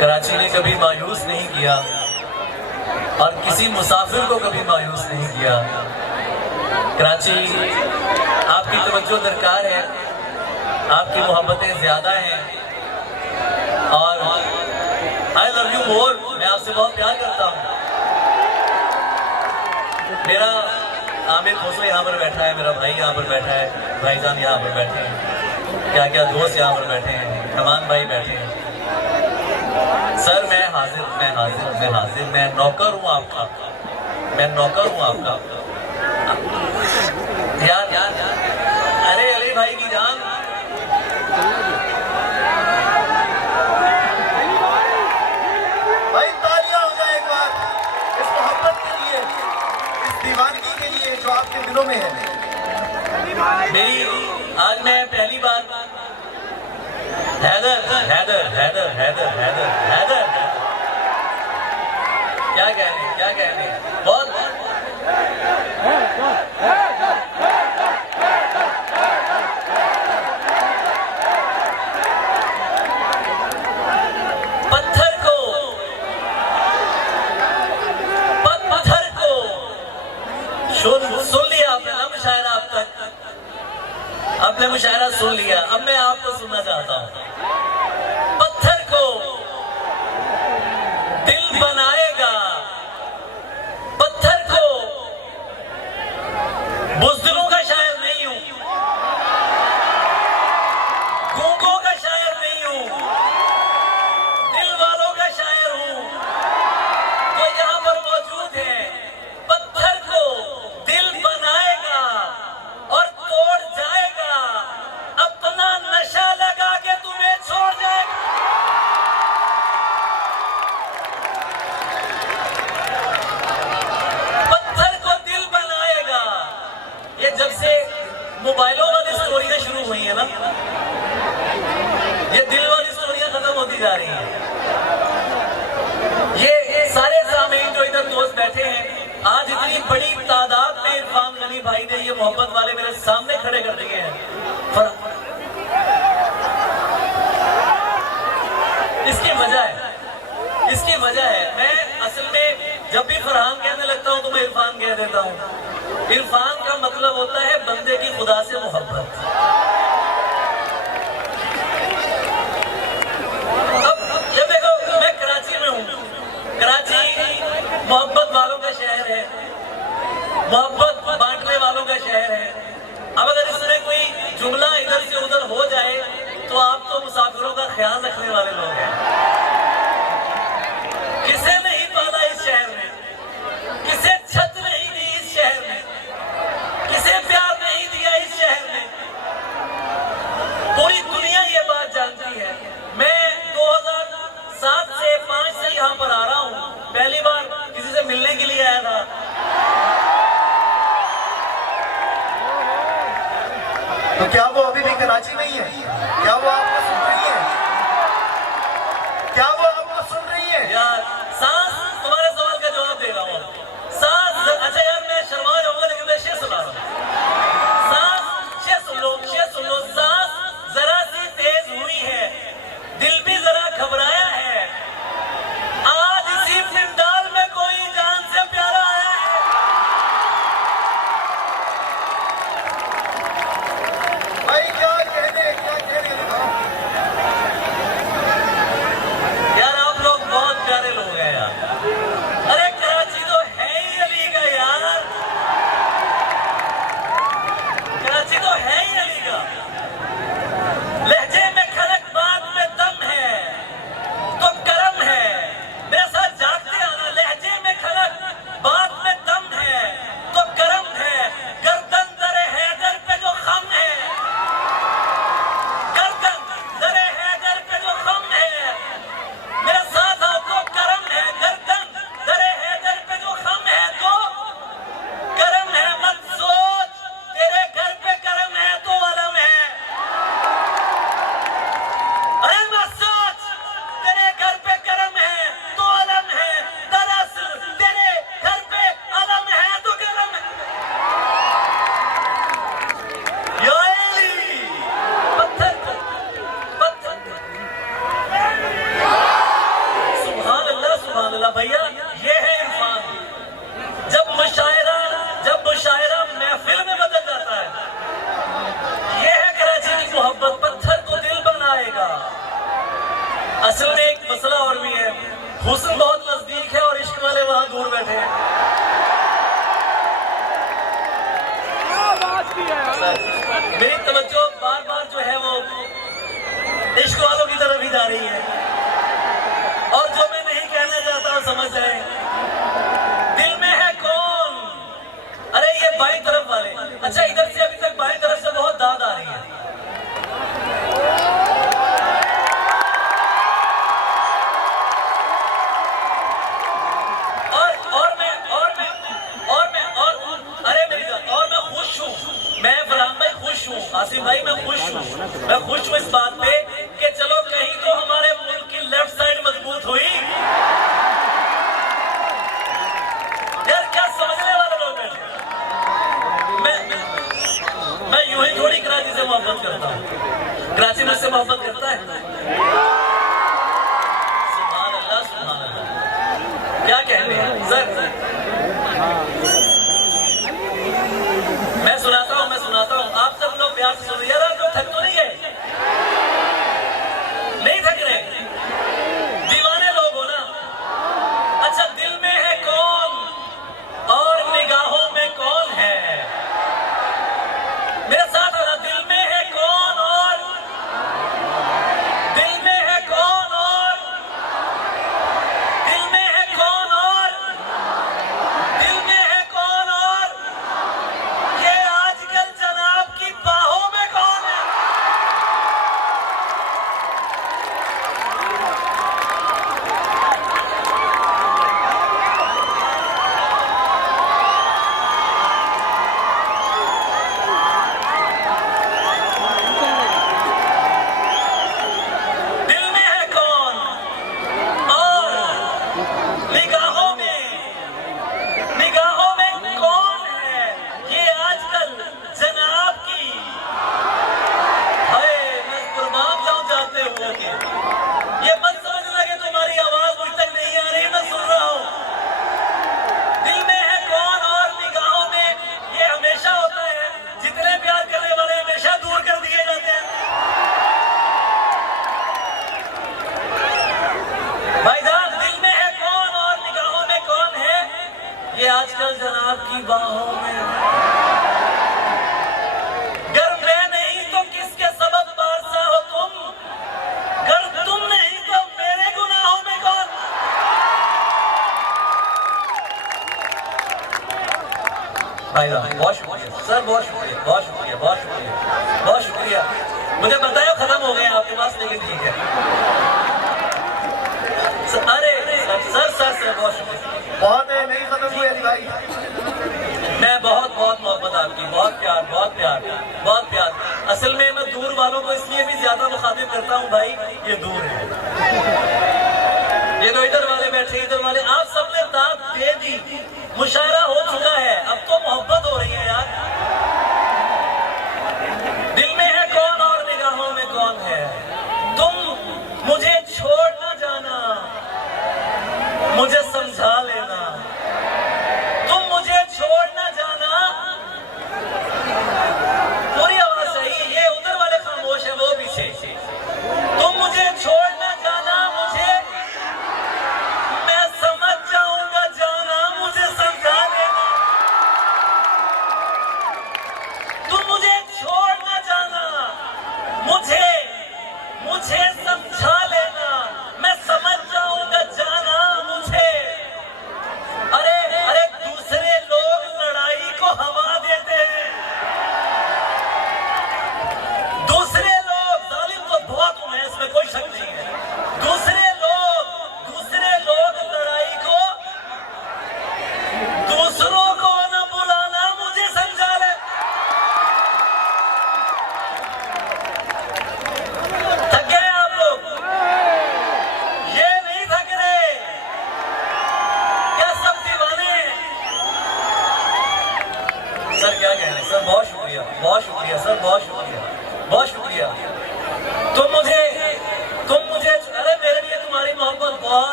कराची ने कभी मायूस नहीं किया और किसी मुसाफिर को कभी मायूस नहीं किया। कराची आपकी तवज्जो दरकार है, आपकी मोहब्बतें ज्यादा हैं और आई लव यू मोर। मैं आपसे बहुत प्यार करता हूँ। मेरा आमिर खोसो यहाँ पर बैठा है, मेरा भाई यहाँ पर बैठा है, भाईजान यहाँ पर बैठे हैं, क्या क्या दोस्त यहाँ पर बैठे हैं, कमान भाई बैठे हैं। सर मैं हाजिर, मैं नौकर हूँ आपका, मैं नौकर हूँ आपका। यार अरे अली भाई की जान, भाई तालियां हो जाए एक बार इस मोहब्बत के लिए, इस दीवानगी के लिए जो आपके दिलों में है। मेरी आज मैं पहली बार हैदर हैदर हैदर हैदर हैदर हैदर क्या कहने बहुत पत्थर को सुन लिया आपने ना मुशायरा, अब तक आपने मुशायरा सुन लिया। अब मैं आपको सुनना चाहता हूँ। पत्थर को दिल बनाएगा, पत्थर को बुज़दिलों का शायर नहीं हूं, गूंगों का शायर नहीं हूं, दिल वालों का शायर हूं। तो यहां पर मौजूद है, पत्थर को दिल बनाएगा और तोड़ जाएगा, अपना नशा लगा के तुम्हें छोड़ जाएगा। पत्थर को दिल बनाएगा। ये जब से मोबाइलों वाली स्टोरियां शुरू हुई है ना, ये दिल वाली स्टोरियां खत्म होती जा रही हैं। ये सारे सामीन जो इधर दोस्त बैठे हैं, आज इतनी बड़ी तादाद में इरफान गनी भाई ने ये मोहब्बत वाले मेरे सामने खड़े कर दिए हैं। इसकी वजह है मैं असल में जब भी फरहान कहने लगता हूं तो मैं इरफान कह देता हूं। इरफान का मतलब होता है बंदे की खुदा से मोहब्बत। अब जब देखो मैं कराची में हूं, कराची मोहब्बत वालों का शहर है, मोहब्बत बांटने वालों का शहर है। अब अगर इसमें कोई जुमला इधर से उधर हो जाए तो आप तो मुसाफिरों का ख्याल रखने वाले लोग हैं। किसे नहीं पाला इस शहर में, किसे छत नहीं दी इस शहर में, किसे प्यार नहीं दिया इस शहर में, पूरी दुनिया ये बात जानती है। मैं 2007 से 5 से यहाँ पर आ रहा हूँ, पहली बार किसी से मिलने के लिए आया था। तो क्या वो अभी भी कराची में ही है? क्या वो आपको सुन रही है? क्या वो आपको सुन रही है? यार सांस, तुम्हारे सवाल का जवाब दे रहा हूँ। सांस, अच्छा यार मैं शर्मा जाऊंगा लेकिन मैं शेर सुना रहा हूँ। सांस, शेर सुन लो। सांस जरा सी तेज हुई है, दिल भी जरा घबराया है, आज इसी पिंडाल में कोई जान से प्यारा आया है। भाई क्या कहने यार एक मसला और भी है, हुस्न बहुत नजदीक है और इश्क वाले वहां दूर बैठे हैं। मेरी तवज्जो बार बार जो है वो इश्क वालों की तरफ ही जा रही है, और जो मैं नहीं कहना चाहता हूं समझ जाए। दिल में है कौन? अरे ये बाईं तरफ वाले। अच्छा, इधर से अभी तक बाईं तरफ से बहुत दाद आ रही है। आसिम भाई, मैं खुश हूँ इस बात पे कि चलो कहीं तो हमारे मुल्क की लेफ्ट साइड मजबूत हुई। यार क्या समझने वाले लोग बैठे। मैं यूं ही थोड़ी कराची से मोहब्बत करता हूँ, कराची मुझसे मोहब्बत करता है। सुभान अल्लाह, सुभान अल्लाह, क्या कहने हैं सर। मैं सुनाता हूँ आप सब लोग प्यार से सुनिए। यार लोग थक तो नहीं गए? नहीं थक रहे? दीवाने लोग हो ना। अच्छा, दिल में है कौन और निगाहों में कौन है? मेरे साथ आना। दिल में है कौन और दिल में है कौन और दिल में है कौन और दिल में है कौन और ये आजकल जनाब की बाहों में कौन है? दिल में है कौन और निगाहों में कौन है? ये आजकल जनाब की। हाय, मैं कुर्बान जाऊं जाते हुए कि ये मत समझ लगे तुम्हारी आवाज मुझ तक नहीं आ रही, मैं सुन रहा हूं। दिल में है कौन और निगाहों में ये हमेशा होता है। जितने प्यार करने वाले हमेशा दूर कर दिए जाते हैं। भाईजान, दिल में है कौन और निगाहों में कौन है? ये आजकल जनाब की बाहों में है। गर मैं नहीं तो किसके सबब बारसा हो तुम? गर तुम नहीं तो मेरे गुनाहों में कौन? भाईजान बहुत शुक्रिया सर, बहुत शुक्रिया, बहुत शुक्रिया, बहुत शुक्रिया, बहुत शुक्रिया। मुझे बताया खत्म हो गए आपके पास, लेकिन ठीक है। अरे सर बहुत शुक्रिया। बहुत है, नहीं खत्म हुई अली भाई। मैं बहुत मोहब्बत आपकी, बहुत प्यार। असल में मैं दूर वालों को इसलिए भी ज्यादा मुखातिब करता हूँ भाई, ये दूर है। ये तो इधर वाले बैठे, इधर वाले, आप सबने दाद दे दी, मुशायरा हो चुका है, अब तो मोहब्बत हो रही है यार। दिल में है कौन और निगाहों में कौन है? तुम मुझे छोड़ ना जाना, मुझे समझा लेना। तुम मुझे छोड़ ना जाना। पूरी आवाज सही, ये उधर वाले खामोश है, वो पीछे। तुम मुझे छोड़ ना जाना, मुझे मैं समझ जाऊंगा जाना, मुझे समझा लेना।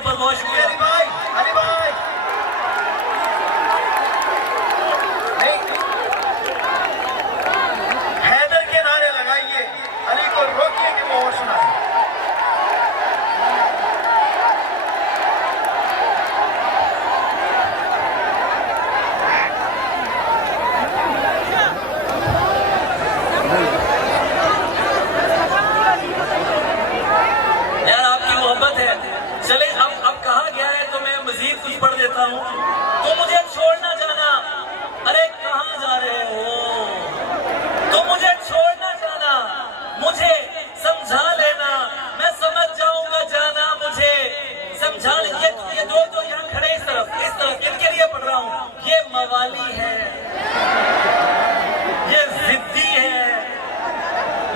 मोहब्बत, बहुत शुक्रिया। अली भाई, अली भाई नहीं, हैदर के नारे लगाइए, अली को रोकिए कि वो और सुनाए। यार आपकी मोहब्बत है। चले अब कहा गया है तो मैं मजीद कुछ पढ़ देता हूँ। तुम मुझे छोड़ ना जाना, अरे कहाँ जा रहे हो? तुम मुझे छोड़ ना जाना, मुझे समझा लेना, मैं समझ जाऊंगा जाना मुझे समझा ले। ये दो तो यहाँ खड़े इस तरफ इनके लिए पढ़ रहा हूँ। ये मवाली है, ये जिद्दी है,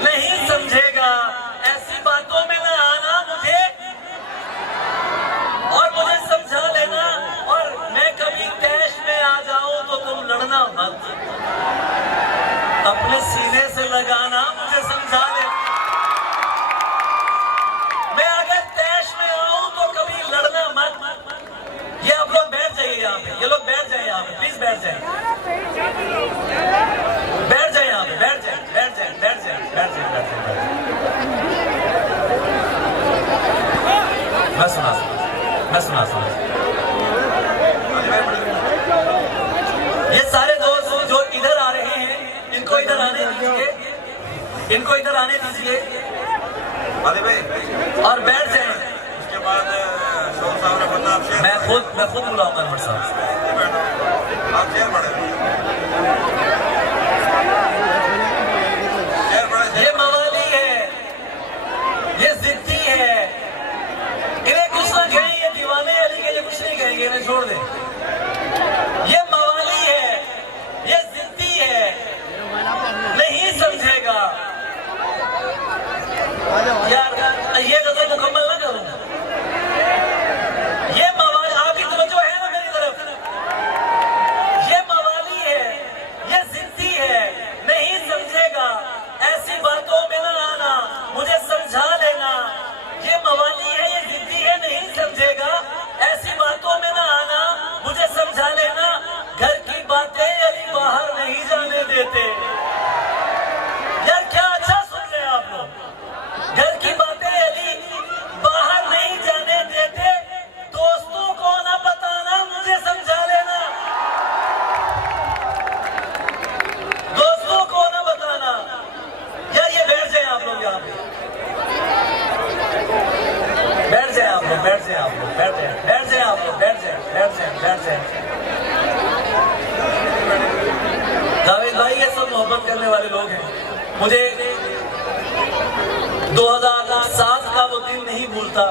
नहीं समझेगा, ऐसी बातों में ना आना मुझे, और मुझे समझा लेना। और मैं कभी कैश में आ जाऊं तो तुम लड़ना मत, अपने सीने से लगाना, मुझे समझा ले। मैं अगर कैश में आऊं तो कभी लड़ना मत। ये आप लोग बैठ जाइए यहाँ पे, ये लोग बैठ जाए यहाँ पे, प्लीज बैठ जाए, बैठ जाए यहाँ पे, बैठ जाए, बैठ जाए, बैठ जाए, बैठ जाए, बैठ जाए। मैं सुना ये सारे दोस्त जो इधर आ रहे हैं, इनको इधर आने दीजिए, इनको इधर आने दीजिए अरे भाई, और बैठ जाएं। उसके बाद शोर साहब ने बोला आप शेर मैं खुद बुलाऊंगा अनवर साहब। आप शेर पढ़े, शेर पढ़े। ये मवाली है, ये जिद्दी है, इन्हें कुछ ना कहें, ये दीवाने अली के लिए कुछ नहीं कहेंगे, इन्हें छोड़ दें। ये मवाली है, ये जिद्दी है, नहीं समझेगा। यार ये गजल मुकम्मल ना करूं, ये मवाली, आपकी तवज्जो है ना मेरी तरफ? ये मवाली है, ये जिद्दी है, नहीं समझेगा, ऐसी बातों में ना आना, मुझे समझा लेना। ये मवाली है, ये जिद्दी है, नहीं समझेगा, ऐसी बातों में ना आना, मुझे समझा लेना। घर की बातें अली बाहर नहीं जाने देते। यार क्या अच्छा सुन रहे हैं आप लोग? घर की बातें अली बाहर नहीं जाने देते, दोस्तों को ना बताना, मुझे समझा लेना, दोस्तों को ना बताना। यार ये बैठ जाए आप लोग यहाँ पे, बैठ जाए आप लोग, बैठ जाए आप लोग, बैठ जाए, बैठ जाए आप लोग, बैठ जाए, बैठ जाए, बैठ जाए। जावेद भाई ये सब मोहब्बत करने वाले लोग हैं। मुझे 2007 का वो दिन नहीं भूलता।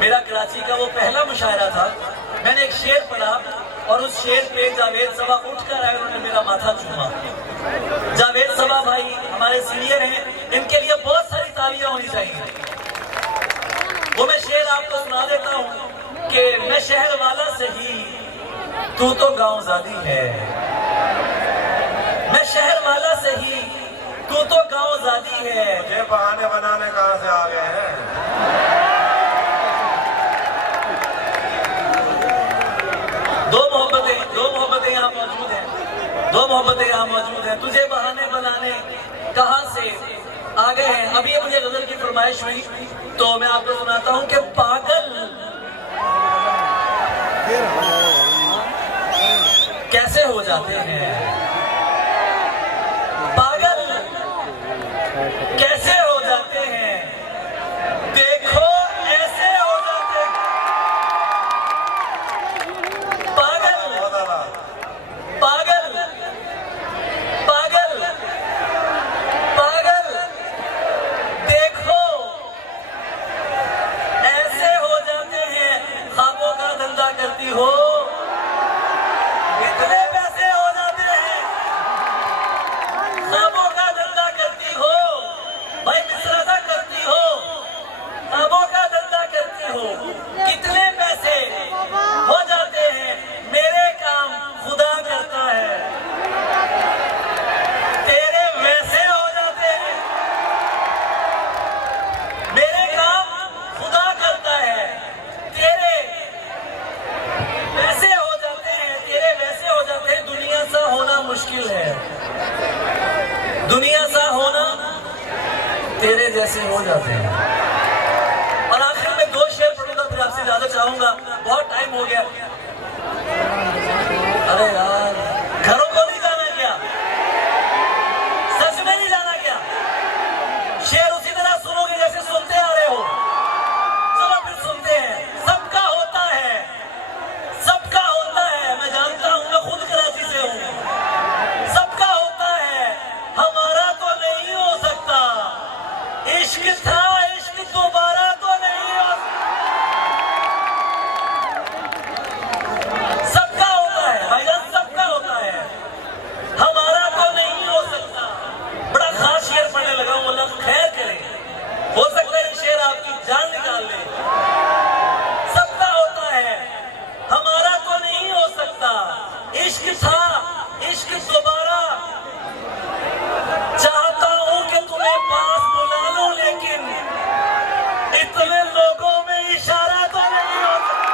मेरा कराची का वो पहला मुशायरा था। मैंने एक शेर पढ़ा और उस शेर पे जावेद सबा उठकर आए, उन्होंने मेरा माथा चूमा। जावेद सबा भाई हमारे सीनियर हैं, इनके लिए बहुत सारी तालियां होनी चाहिए। वो मैं शेर आपको सुना देता हूँ कि मैं शहर वाला सही, तू तो गांव ज़ादी है। मैं शहर वाला सही, तू तो गांव ज़ादी है। ये बहाने बनाने कहाँ से आ गए हैं? दो मोहब्बतें यहाँ मौजूद हैं, दो मोहब्बतें यहाँ मौजूद हैं। तुझे बहाने बनाने कहाँ से आ गए हैं? अभी ये मुझे गजल की फरमाइश हुई तो मैं आपको सुनाता हूँ कि पागल कैसे हो जाते हैं, पागल कैसे हो जाते हैं, देखो ऐसे हो जाते हैं। पागल पागल पागल पागल देखो ऐसे हो जाते हैं। ख्वाबों का धंधा करती हो, इतने पैसे हो जाते हैं। जाते हैं। और आखिर में 2 शेर पढ़ूंगा, फिर आपसे इजाजत चाहूंगा, बहुत टाइम हो गया। अरे यार, घरों को नहीं जाना क्या? सच में नहीं जाना क्या? शेर उसी तरह सुनोगे जैसे सुनते आ रहे हो। चलो फिर सुनते हैं। सबका होता है, सबका होता है, मैं जानता हूं, मैं खुद कराची से हूं। सबका होता है, हमारा तो नहीं हो सकता। इश्क था, इश्क दोबारा तो नहीं हो सकता। सबका होता है भाईजान, सबका होता है, हमारा तो नहीं हो सकता। बड़ा खास शेर पढ़ने लगा हूं, अल्लाह खैर करे, हो सकता है ये शेर आपकी जान निकाल ले। सबका होता है, हमारा तो नहीं हो सकता। इश्क था, इश्क दोबारा, चाहता हूं कि तुम्हें पास बुला लूं, लेकिन इतने लोगों में इशारा तो नहीं हो सकता।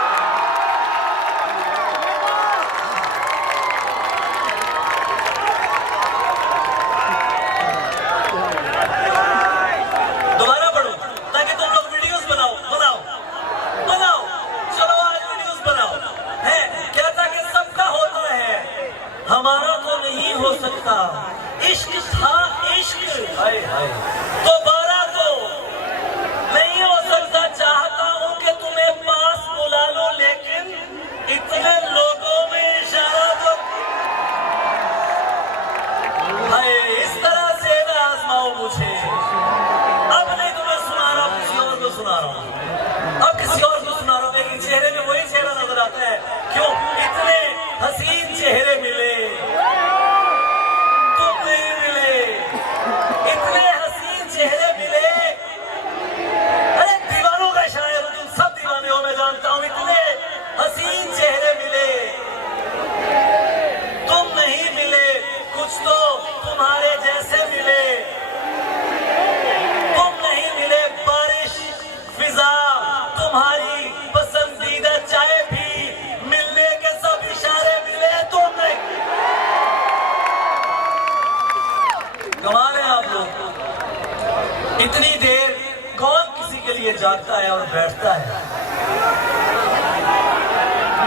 दोबारा पढ़ो ताकि तुम लोग वीडियोस बनाओ, बनाओ, बनाओ। चलो आज वीडियोस बनाओ। है क्या था कि सबका होता है, हमारा तो नहीं हो सकता। इश्क था, इश्क हाय हाय दोबारा तो नहीं हो सकता। चाहता हूं कि तुम्हें पास बुला लो, लेकिन इतने लोगों में इशारा तो हाय। इस तरह से ना आजमाओ मुझे। अब नहीं तुम्हें सुना रहा हूं, किसी और को सुना रहा हूं। अब किसी और को सुना रहा हूं, लेकिन चेहरे में वही चेहरा नजर आता है। क्यों? इतने हसीन चेहरे मिले, तुम नहीं मिले। इतने हसीन चेहरे मिले। अरे दीवानों का शायर हूं, तुम सब दीवाने हो, मैं जानता हूं। इतने हसीन चेहरे मिले, तुम नहीं मिले। कुछ तो तुम्हारे जैसे मिले, तुम नहीं मिले। बारिश, फिजा, तुम्हारी पसंदीदा चाय भी, मिलने के सब इशारे मिले, तुम नहीं। कमाल है आप लोग। इतनी देर कौन किसी के लिए जागता है और बैठता है?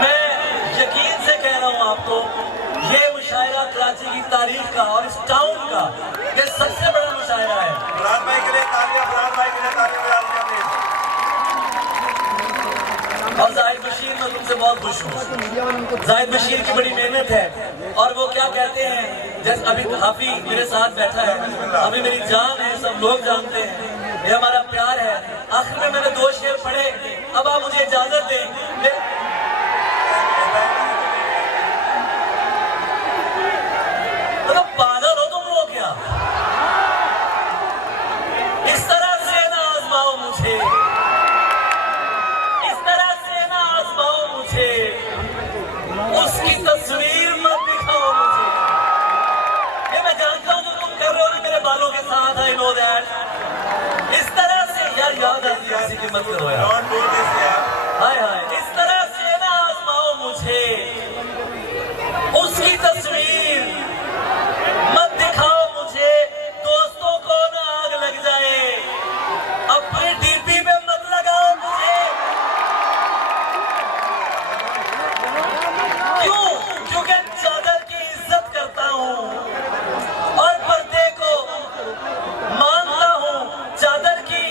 मैं यकीन से कह रहा हूं आपको, ये मुशायरा कराची की तारीख का और इस टाउन का ये सबसे बड़ा मुशायरा है। फरहाद भाई के लिए तालियां, फरहाद भाई के लिए तालियां बजा दीजिए प्लीज। और जाहिद बशीर, मैं तुमसे बहुत खुश हूँ। जाहिद बशीर की बड़ी मेहनत है। और वो क्या कहते हैं, जैसे अभी हाफी मेरे साथ बैठा है, अभी मेरी जान है, सब लोग जानते हैं, ये हमारा प्यार है। आखिर में मैंने 2 शेर पढ़े, अब आप मुझे इजाजत दें। मतलब पागल हो तुम लोग क्या? इस तरह से ना आजमाओ मुझे, इस तरह से ना आजमाओ मुझे। उसकी तस्वीर मत दिखाओ मुझे। ये मैं जानता हूं जो तुम कर रहे हो ना मेरे बालों के साथ, आई नो दैट। इस तरह से यार याद आती है, किसी की मत करो यार। डोंट डू दिस यार। हाय हाय, इस तरह से ना आजमाओ मुझे। उसकी तस्वीर मत दिखाओ मुझे। दोस्तों को ना आग लग जाए, अपनी डीपी में मत लगाओ मुझे। क्यों? क्योंकि चादर की इज्जत करता हूं और पर्दे को मानता हूं। चादर की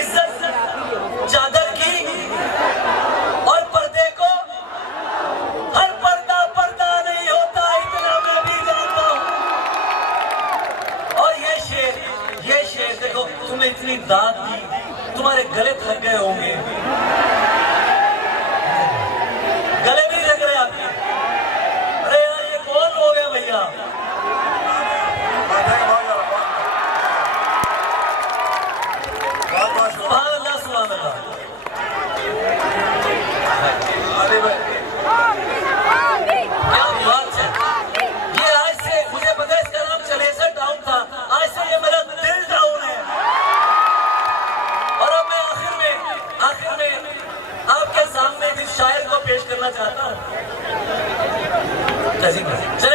इज्जत, चादर की और पर्दे को, हर पर्दा पर्दा नहीं होता, इतना मैं भी जानता हूं। और ये शेर देखो, तुमने इतनी दाद दी, तुम्हारे गले थक गए होंगे। गले भी नहीं थक रहे आपके? अरे यार ये कौन लोग हैं भैया? बहुत बहुत शुक्रिया। सुभान अल्लाह, सुभान अल्लाह। अली भाई, क्या बात है। ये आज से मुझे पता है इसका नाम चलेसर टाउन था, आज से ये मेरा दिल टाउन है। और अब मैं आखिर में आपके सामने जिस शायर को पेश करना चाहता हूँ, चलिए